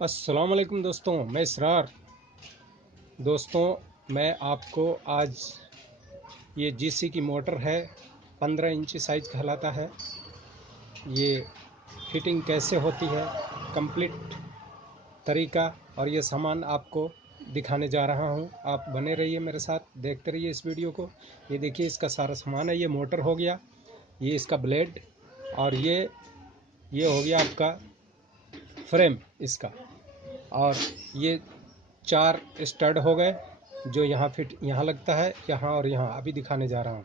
अस्सलाम वालेकुम दोस्तों, मैं इसरार। दोस्तों, मैं आपको आज ये जीसी की मोटर है, 15 इंची साइज कहलाता है। ये फिटिंग कैसे होती है, कंप्लीट तरीका और ये सामान आपको दिखाने जा रहा हूँ। आप बने रहिए मेरे साथ, देखते रहिए इस वीडियो को। ये देखिए, इसका सारा सामान है। ये मोटर हो गया, ये इसका ब्लेड, और ये हो गया आपका फ्रेम इसका, और ये 4 स्टड हो गए जो यहाँ लगता है, यहाँ और यहाँ अभी दिखाने जा रहा हूँ।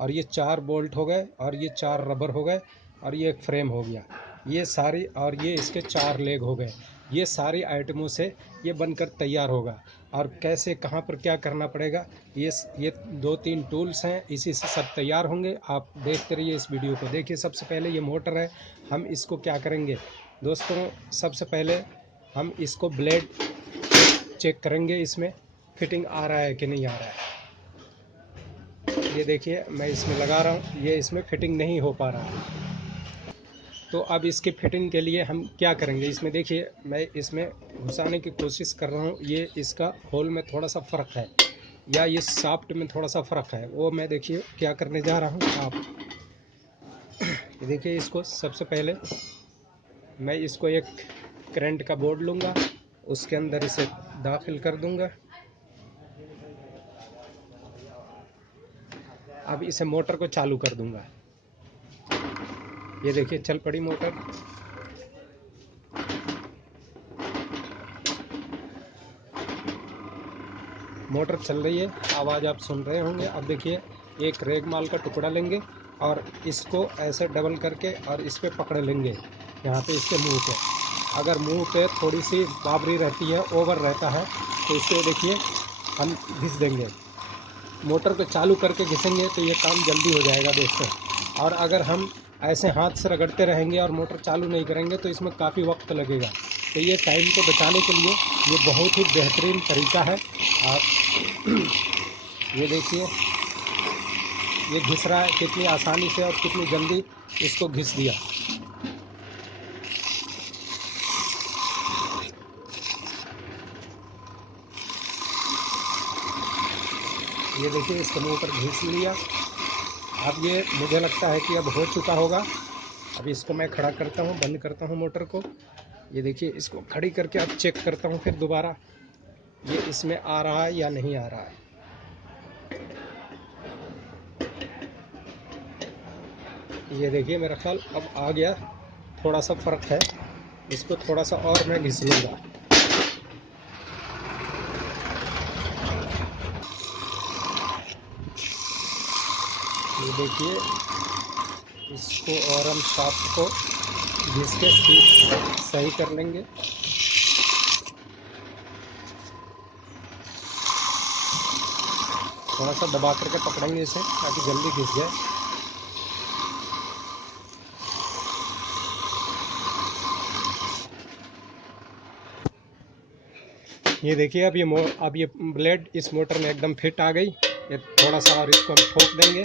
और ये 4 बोल्ट हो गए, और ये 4 रबर हो गए, और ये एक फ्रेम हो गया। ये सारी, और ये इसके 4 लेग हो गए। ये सारी आइटमों से ये बनकर तैयार होगा। और कैसे, कहाँ पर क्या करना पड़ेगा, ये 2-3 टूल्स हैं, इसी से सब तैयार होंगे। आप देखते रहिए इस वीडियो को। देखिए, सबसे पहले ये मोटर है। हम इसको क्या करेंगे दोस्तों, सबसे पहले हम इसको ब्लेड चेक करेंगे, इसमें फिटिंग आ रहा है कि नहीं आ रहा है। ये देखिए, मैं इसमें लगा रहा हूँ, ये इसमें फिटिंग नहीं हो पा रहा है। तो अब इसकी फिटिंग के लिए हम क्या करेंगे, इसमें देखिए, मैं इसमें घुसाने की कोशिश कर रहा हूँ। ये इसका होल में थोड़ा सा फ़र्क है, या ये शाफ्ट में थोड़ा सा फ़र्क है, वो मैं देखिए क्या करने जा रहा हूँ। आप ये देखिए, इसको सबसे पहले मैं इसको एक करंट का बोर्ड लूँगा, उसके अंदर इसे दाखिल कर दूँगा। अब इसे मोटर को चालू कर दूंगा। ये देखिए, चल पड़ी मोटर। मोटर चल रही है, आवाज़ आप सुन रहे होंगे। अब देखिए, एक रेगमाल का टुकड़ा लेंगे और इसको ऐसे डबल करके और इस पर पकड़ लेंगे, यहाँ पे इसके मुंह पे। अगर मुंह पे थोड़ी सी बाबरी रहती है, ओवर रहता है, तो इसे देखिए हम घिस देंगे। मोटर को चालू करके घिसेंगे तो ये काम जल्दी हो जाएगा दोस्तों। और अगर हम ऐसे हाथ से रगड़ते रहेंगे और मोटर चालू नहीं करेंगे तो इसमें काफ़ी वक्त लगेगा। तो ये टाइम को बचाने के लिए ये बहुत ही बेहतरीन तरीका है। आप ये देखिए, ये घिस रहा है कितनी आसानी से और कितनी जल्दी इसको घिस दिया। ये देखिए, इसको मुँह पर घिस लिया। अब ये मुझे लगता है कि अब हो चुका होगा। अब इसको मैं खड़ा करता हूँ, बंद करता हूँ मोटर को। ये देखिए, इसको खड़ी करके अब चेक करता हूँ फिर दोबारा, ये इसमें आ रहा है या नहीं आ रहा है। ये देखिए, मेरा ख्याल अब आ गया। थोड़ा सा फ़र्क है, इसको थोड़ा सा और मैं घिस लूँगा। ये देखिए, इसको और हम शाफ्ट को घिस के सही कर लेंगे। थोड़ा सा दबा करके पकड़ेंगे इसे ताकि जल्दी घिस जाए। ये देखिए, अब ये ब्लेड इस मोटर में एकदम फिट आ गई। ये थोड़ा सा और इसको हम ठोक देंगे।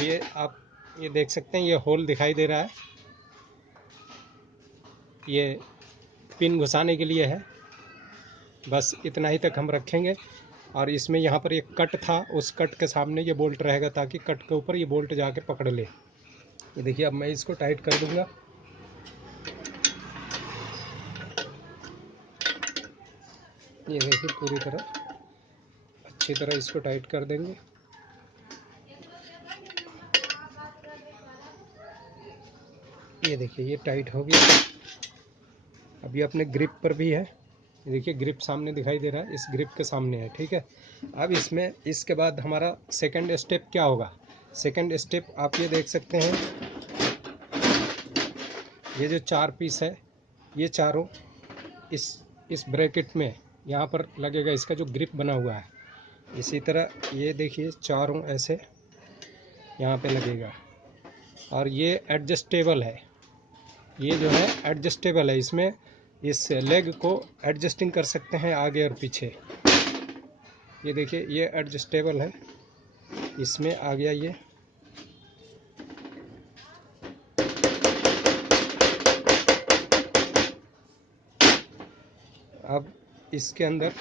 ये आप ये देख सकते हैं, ये होल दिखाई दे रहा है, ये पिन घुसाने के लिए है। बस इतना ही तक हम रखेंगे। और इसमें यहाँ पर एक कट था, उस कट के सामने ये बोल्ट रहेगा ताकि कट के ऊपर ये बोल्ट जाके पकड़ ले। ये देखिए, अब मैं इसको टाइट कर दूंगा। ये देखिए, पूरी तरह अच्छी तरह इसको टाइट कर देंगे। ये देखिए, ये टाइट हो गया। अब ये अपने ग्रिप पर भी है। ये देखिए, ग्रिप सामने दिखाई दे रहा है, इस ग्रिप के सामने है, ठीक है। अब इसमें इसके बाद हमारा सेकंड स्टेप क्या होगा। सेकंड स्टेप आप ये देख सकते हैं, ये जो 4 पीस है, ये चारों इस ब्रैकेट में यहाँ पर लगेगा, इसका जो ग्रिप बना हुआ है। इसी तरह ये देखिए, चारों ऐसे यहाँ पे लगेगा। और ये एडजस्टेबल है, ये जो है एडजस्टेबल है। इसमें इस लेग को एडजस्टिंग कर सकते हैं आगे और पीछे। ये देखिए, ये एडजस्टेबल है, इसमें आ गया ये। अब इसके अंदर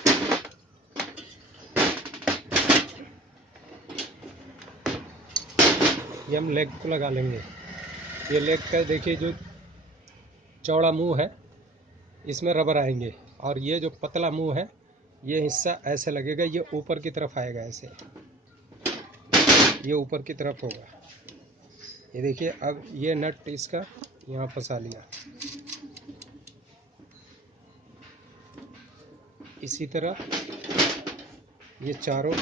ये हम लेग को लगा लेंगे। ये लेग का देखिए जो चौड़ा मुंह है इसमें रबर आएंगे, और ये जो पतला मुंह है ये हिस्सा ऐसे लगेगा, ये ऊपर की तरफ आएगा, ऐसे ये ऊपर की तरफ होगा। ये देखिए अब ये नट इसका यहाँ फंसा लिया। इसी तरह ये चारों,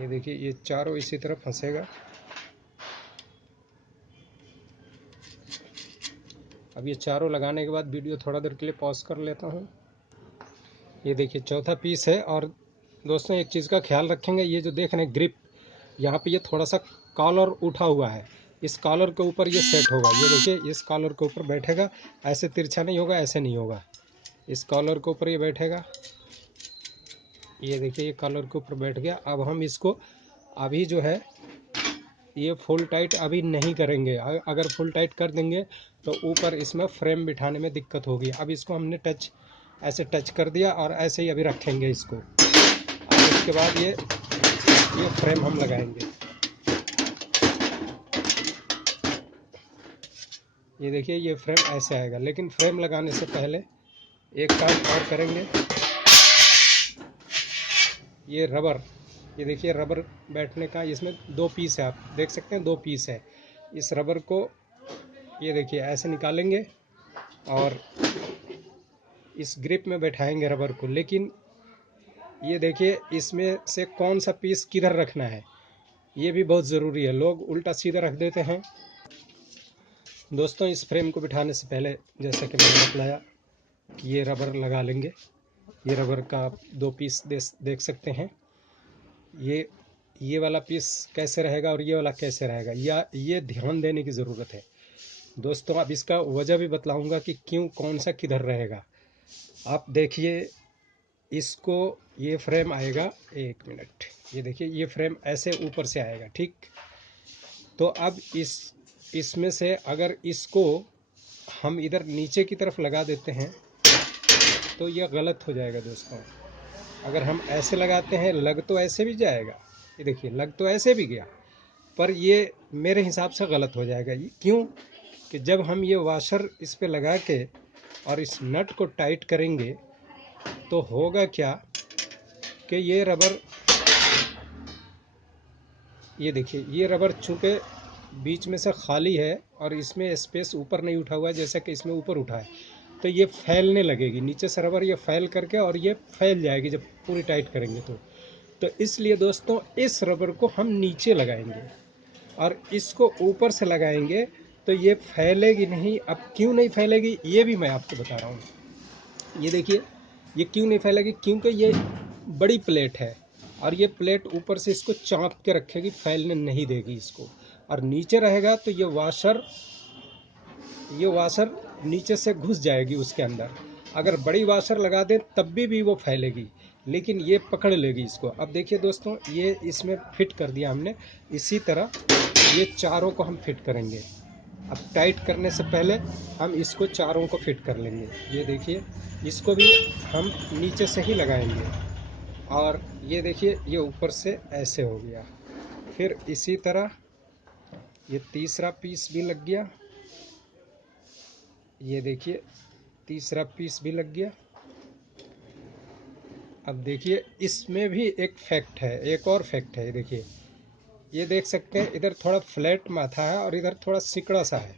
ये देखिए ये चारों इसी तरह फंसेगा। अब ये चारों लगाने के बाद वीडियो थोड़ा देर के लिए पॉज कर लेता हूँ। ये देखिए चौथा पीस है। और दोस्तों एक चीज़ का ख्याल रखेंगे, ये जो देख रहे हैं ग्रिप, यहाँ पे ये थोड़ा सा कॉलर उठा हुआ है, इस कॉलर के ऊपर ये सेट होगा। ये देखिए इस कॉलर के ऊपर बैठेगा, ऐसे तिरछा नहीं होगा, ऐसे नहीं होगा, इस कॉलर के ऊपर ये बैठेगा। ये देखिए ये कॉलर के ऊपर बैठ गया। अब हम इसको अभी जो है ये फुल टाइट अभी नहीं करेंगे। अगर फुल टाइट कर देंगे तो ऊपर इसमें फ्रेम बिठाने में दिक्कत होगी। अब इसको हमने ऐसे टच कर दिया और ऐसे ही अभी रखेंगे इसको। अब इसके बाद ये फ्रेम हम लगाएंगे। ये देखिए ये फ्रेम ऐसे आएगा, लेकिन फ्रेम लगाने से पहले एक काम और करेंगे। ये रबर, ये देखिए रबर बैठने का, इसमें 2 पीस है, आप देख सकते हैं 2 पीस है। इस रबर को ये देखिए ऐसे निकालेंगे और इस ग्रिप में बैठाएंगे रबर को। लेकिन ये देखिए इसमें से कौन सा पीस किधर रखना है ये भी बहुत ज़रूरी है। लोग उल्टा सीधा रख देते हैं। दोस्तों इस फ्रेम को बिठाने से पहले जैसा कि मैंने बताया कि ये रबर लगा लेंगे। ये रबर का आप 2 पीस देख सकते हैं। ये वाला पीस कैसे रहेगा और ये वाला कैसे रहेगा, या ये ध्यान देने की ज़रूरत है दोस्तों। अब इसका वजह भी बतलाऊंगा कि क्यों कौन सा किधर रहेगा। आप देखिए इसको, ये फ्रेम आएगा, 1 मिनट, ये देखिए ये फ्रेम ऐसे ऊपर से आएगा, ठीक। तो अब इसमें से अगर इसको हम इधर नीचे की तरफ लगा देते हैं तो यह गलत हो जाएगा दोस्तों। अगर हम ऐसे लगाते हैं, लग तो ऐसे भी जाएगा, ये देखिए लग तो ऐसे भी गया, पर ये मेरे हिसाब से गलत हो जाएगा। ये क्यों कि जब हम ये वॉशर इस पे लगा के और इस नट को टाइट करेंगे तो होगा क्या कि ये रबर, ये देखिए ये रबर चूँकि बीच में से खाली है और इसमें स्पेस ऊपर नहीं उठा हुआ है जैसा कि इसमें ऊपर उठा है, तो ये फैलने लगेगी नीचे से रबर, ये फैल करके और ये फैल जाएगी जब पूरी टाइट करेंगे तो इसलिए दोस्तों इस रबर को हम नीचे लगाएंगे और इसको ऊपर से लगाएंगे तो ये फैलेगी नहीं। अब क्यों नहीं फैलेगी ये भी मैं आपको बता रहा हूँ। ये देखिए ये क्यों नहीं फैलेगी, क्योंकि ये बड़ी प्लेट है और ये प्लेट ऊपर से इसको चाँप के रखेगी, फैलने नहीं देगी इसको। और नीचे रहेगा तो ये वाशर नीचे से घुस जाएगी उसके अंदर। अगर बड़ी वाशर लगा दें तब भी वो फैलेगी, लेकिन ये पकड़ लेगी इसको। अब देखिए दोस्तों ये इसमें फिट कर दिया हमने। इसी तरह ये चारों को हम फिट करेंगे। अब टाइट करने से पहले हम इसको चारों को फिट कर लेंगे। ये देखिए इसको भी हम नीचे से ही लगाएंगे और ये देखिए ये ऊपर से ऐसे हो गया। फिर इसी तरह ये तीसरा पीस भी लग गया। ये देखिए तीसरा पीस भी लग गया। अब देखिए इसमें भी एक फैक्ट है, एक और फैक्ट है। ये देखिए ये देख सकते हैं इधर थोड़ा फ्लैट माथा है और इधर थोड़ा सिकड़ा सा है।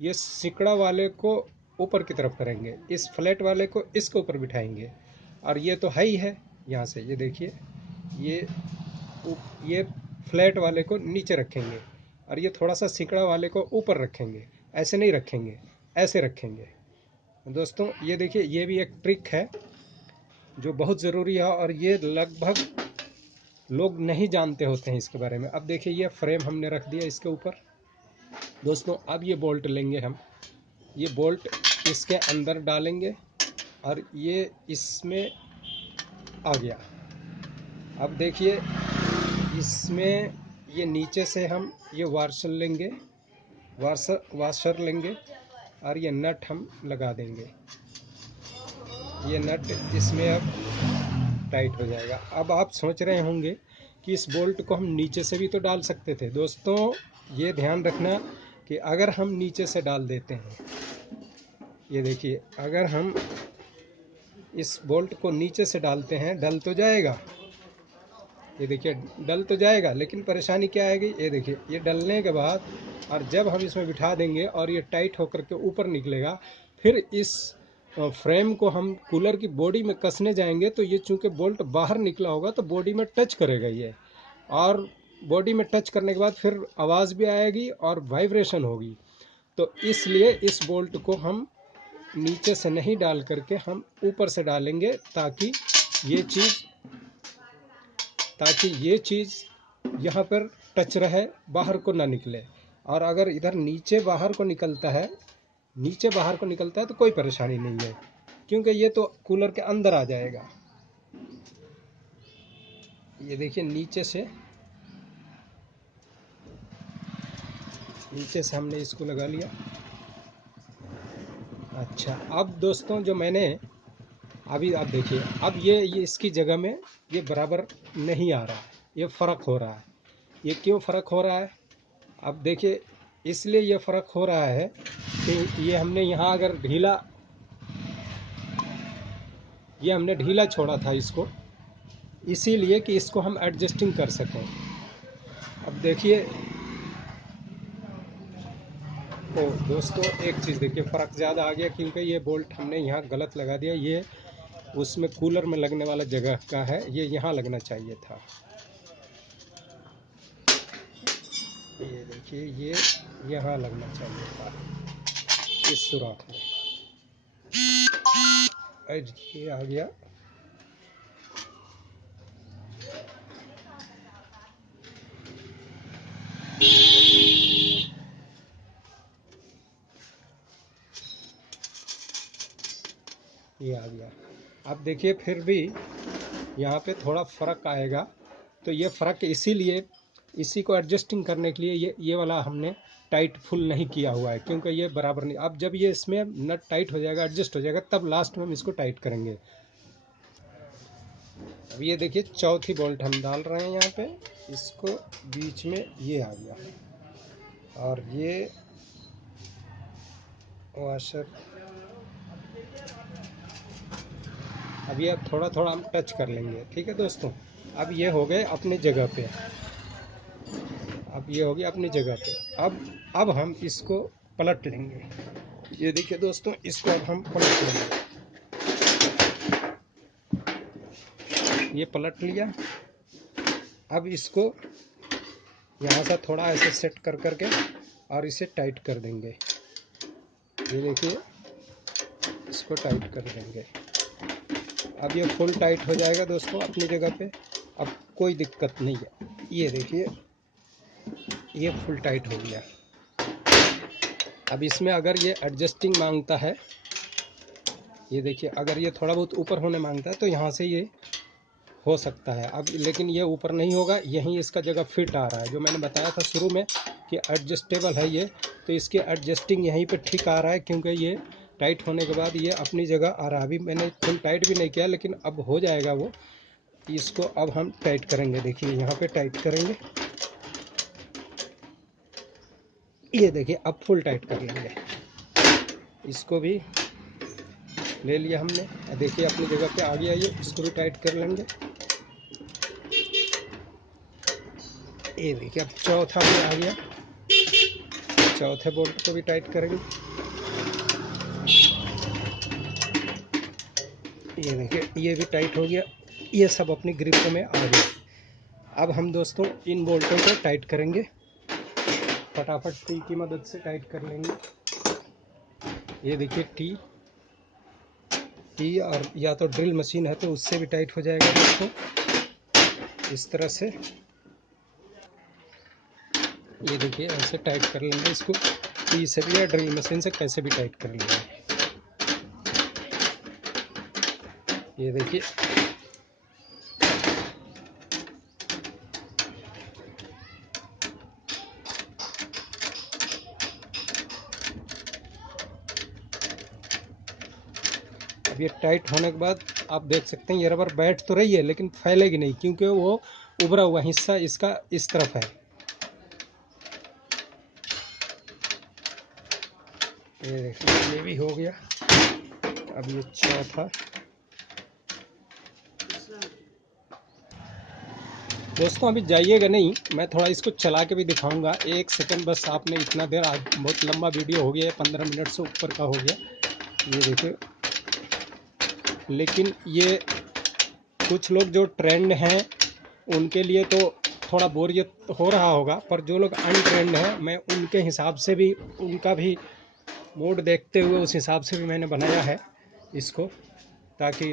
ये सिकड़ा वाले को ऊपर की तरफ करेंगे, इस फ्लैट वाले को इसके ऊपर बिठाएंगे और ये तो है ही है। यहाँ से ये देखिए ये फ्लैट वाले को नीचे रखेंगे और ये थोड़ा सा सिकड़ा वाले को ऊपर रखेंगे। ऐसे नहीं रखेंगे, ऐसे रखेंगे दोस्तों। ये देखिए ये भी एक ट्रिक है जो बहुत ज़रूरी है और ये लगभग लोग नहीं जानते होते हैं इसके बारे में। अब देखिए ये फ्रेम हमने रख दिया इसके ऊपर दोस्तों। अब ये बोल्ट लेंगे हम, ये बोल्ट इसके अंदर डालेंगे और ये इसमें आ गया। अब देखिए इसमें ये नीचे से हम ये वाशर लेंगे, वाशर लेंगे और ये नट हम लगा देंगे। ये नट इसमें अब टाइट हो जाएगा। अब आप सोच रहे होंगे कि इस बोल्ट को हम नीचे से भी तो डाल सकते थे। दोस्तों ये ध्यान रखना कि अगर हम नीचे से डाल देते हैं, ये देखिए, अगर हम इस बोल्ट को नीचे से डालते हैं, डल तो जाएगा, ये देखिए डल तो जाएगा, लेकिन परेशानी क्या आएगी, ये देखिए ये डलने के बाद और जब हम इसमें बिठा देंगे और ये टाइट होकर के ऊपर निकलेगा, फिर इस फ्रेम को हम कूलर की बॉडी में कसने जाएंगे तो ये चूंकि बोल्ट बाहर निकला होगा तो बॉडी में टच करेगा ये, और बॉडी में टच करने के बाद फिर आवाज़ भी आएगी और वाइब्रेशन होगी। तो इसलिए इस बोल्ट को हम नीचे से नहीं डाल करके हम ऊपर से डालेंगे ताकि ये चीज़ यहाँ पर टच रहे, बाहर को ना निकले। और अगर इधर नीचे बाहर को निकलता है तो कोई परेशानी नहीं है, क्योंकि ये तो कूलर के अंदर आ जाएगा। ये देखिए नीचे से हमने इसको लगा लिया। अच्छा, अब दोस्तों जो मैंने अभी, आप देखिए, अब ये इसकी जगह में ये बराबर नहीं आ रहा है, ये फ़र्क हो रहा है। ये क्यों फ़र्क हो रहा है? अब देखिए, इसलिए ये फ़र्क हो रहा है कि ये हमने यहाँ अगर ढीला छोड़ा था इसको, इसीलिए कि इसको हम एडजस्टिंग कर सकें। अब देखिए, तो दोस्तों एक चीज़ देखिए, फ़र्क ज़्यादा आ गया क्योंकि ये बोल्ट हमने यहाँ गलत लगा दिया। ये उसमें कूलर में लगने वाला जगह का है, ये यहाँ लगना चाहिए था। ये देखिए, ये यहाँ लगना चाहिए था, इस सुराख में। ये आ गया। ये आ गया। अब देखिए फिर भी यहाँ पे थोड़ा फ़र्क आएगा, तो ये फ़र्क इसीलिए, इसी को एडजस्टिंग करने के लिए ये वाला हमने टाइट फुल नहीं किया हुआ है, क्योंकि ये बराबर नहीं। अब जब ये इसमें नट टाइट हो जाएगा, एडजस्ट हो जाएगा, तब लास्ट में हम इसको टाइट करेंगे। अब ये देखिए चौथी बोल्ट हम डाल रहे हैं यहाँ पे, इसको बीच में ये आ गया, और ये वाशर, अब ये थोड़ा थोड़ा हम टच कर लेंगे। ठीक है दोस्तों, अब ये हो गए अपनी जगह पे, अब ये हो गया अपनी जगह पे। अब हम इसको पलट लेंगे। ये देखिए दोस्तों, इसको अब हम पलट लेंगे। ये पलट लिया। अब इसको यहाँ से थोड़ा ऐसे सेट कर करके और इसे टाइट कर देंगे। ये देखिए, इसको टाइट कर देंगे। अब ये फुल टाइट हो जाएगा दोस्तों अपनी जगह पे, अब कोई दिक्कत नहीं है। ये देखिए, ये फुल टाइट हो गया। अब इसमें अगर ये एडजस्टिंग मांगता है, ये देखिए, अगर ये थोड़ा बहुत ऊपर होने मांगता है तो यहाँ से ये हो सकता है। अब लेकिन ये ऊपर नहीं होगा, यहीं इसका जगह फिट आ रहा है। जो मैंने बताया था शुरू में कि एडजस्टेबल है ये, तो इसके एडजस्टिंग यहीं पे ठीक आ रहा है, क्योंकि ये टाइट होने के बाद ये अपनी जगह आ रहा है। अभी मैंने फुल टाइट भी नहीं किया, लेकिन अब हो जाएगा वो। इसको अब हम टाइट करेंगे। देखिए यहाँ पे टाइट करेंगे, ये देखिए अब फुल टाइट कर लेंगे। इसको भी ले लिया हमने, देखिए अपनी जगह पे आ गया ये। इसको भी टाइट कर लेंगे। ये देखिए अब चौथा भी आ गया, चौथे बोल्ट को भी टाइट करेंगे। ये देखिए ये भी टाइट हो गया, ये सब अपनी ग्रिप में आ गया। अब हम दोस्तों इन बोल्टों को टाइट करेंगे, फटाफट टी की मदद से टाइट कर लेंगे। ये देखिए टी और या तो ड्रिल मशीन है तो उससे भी टाइट हो जाएगा दोस्तों, इस तरह से। ये देखिए ऐसे टाइट कर लेंगे इसको, टी से भी या ड्रिल मशीन से कैसे भी टाइट कर लेंगे। ये देखिए अब ये टाइट होने के बाद आप देख सकते हैं ये रबर बैठ तो रही है लेकिन फैलेगी नहीं, क्योंकि वो उभरा हुआ हिस्सा इसका इस तरफ है। ये देखिए ये भी हो गया। अब ये चौथा। दोस्तों अभी जाइएगा नहीं, मैं थोड़ा इसको चला के भी दिखाऊंगा। 1 सेकंड बस आपने इतना देर, आज बहुत लंबा वीडियो हो गया है, 15 मिनट से ऊपर का हो गया। ये देखिए, लेकिन ये कुछ लोग जो ट्रेंड हैं उनके लिए तो थोड़ा बोरियत हो रहा होगा, पर जो लोग अनट्रेंड हैं मैं उनके हिसाब से भी, उनका भी मूड देखते हुए उस हिसाब से भी मैंने बनाया है इसको, ताकि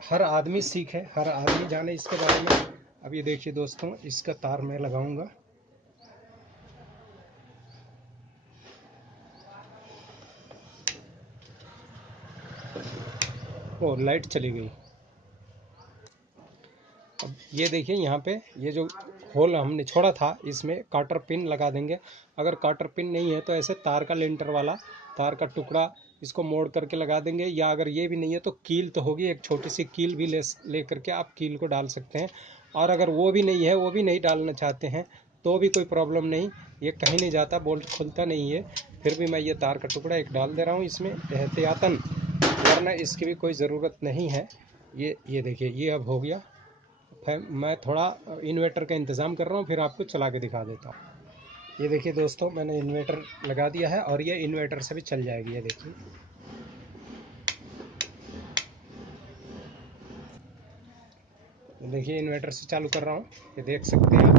हर आदमी सीखे, हर आदमी जाने इसके बारे में। अब ये देखिए दोस्तों, इसका तार मैं लगाऊंगा। ओ, लाइट चली गई। अब ये देखिए यहाँ पे ये जो होल हमने छोड़ा था इसमें काटर पिन लगा देंगे। अगर काटर पिन नहीं है तो ऐसे तार का लेंटर वाला तार का टुकड़ा इसको मोड़ करके लगा देंगे, या अगर ये भी नहीं है तो कील तो होगी, एक छोटी सी कील भी ले करके आप कील को डाल सकते हैं। और अगर वो भी नहीं है, वो भी नहीं डालना चाहते हैं तो भी कोई प्रॉब्लम नहीं, ये कहीं नहीं जाता, बोल्ट खुलता नहीं है। फिर भी मैं ये तार का टुकड़ा एक डाल दे रहा हूँ इसमें एहतियातन, वरना इसकी भी कोई ज़रूरत नहीं है। ये देखिए ये अब हो गया। मैं थोड़ा इन्वर्टर का इंतज़ाम कर रहा हूँ, फिर आपको चला के दिखा देता हूँ। ये देखिए दोस्तों, मैंने इन्वर्टर लगा दिया है और ये इन्वर्टर से भी चल जाएगी। ये देखिए इन्वर्टर से चालू कर रहा हूँ, ये देख सकते हैं आप।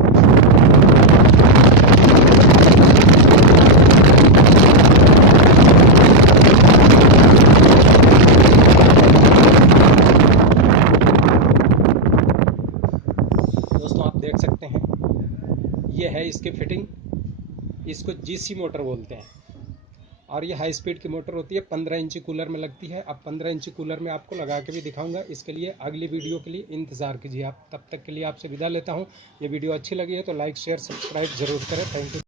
दोस्तों आप देख सकते हैं ये है इसकी फिटिंग, इसको जीसी मोटर बोलते हैं, और ये हाई स्पीड की मोटर होती है, 15 इंची कूलर में लगती है। अब 15 इंची कूलर में आपको लगा के भी दिखाऊंगा, इसके लिए अगली वीडियो के लिए इंतज़ार कीजिए आप। तब तक के लिए आपसे विदा लेता हूँ। ये वीडियो अच्छी लगी है तो लाइक शेयर सब्सक्राइब जरूर करें। Thank you.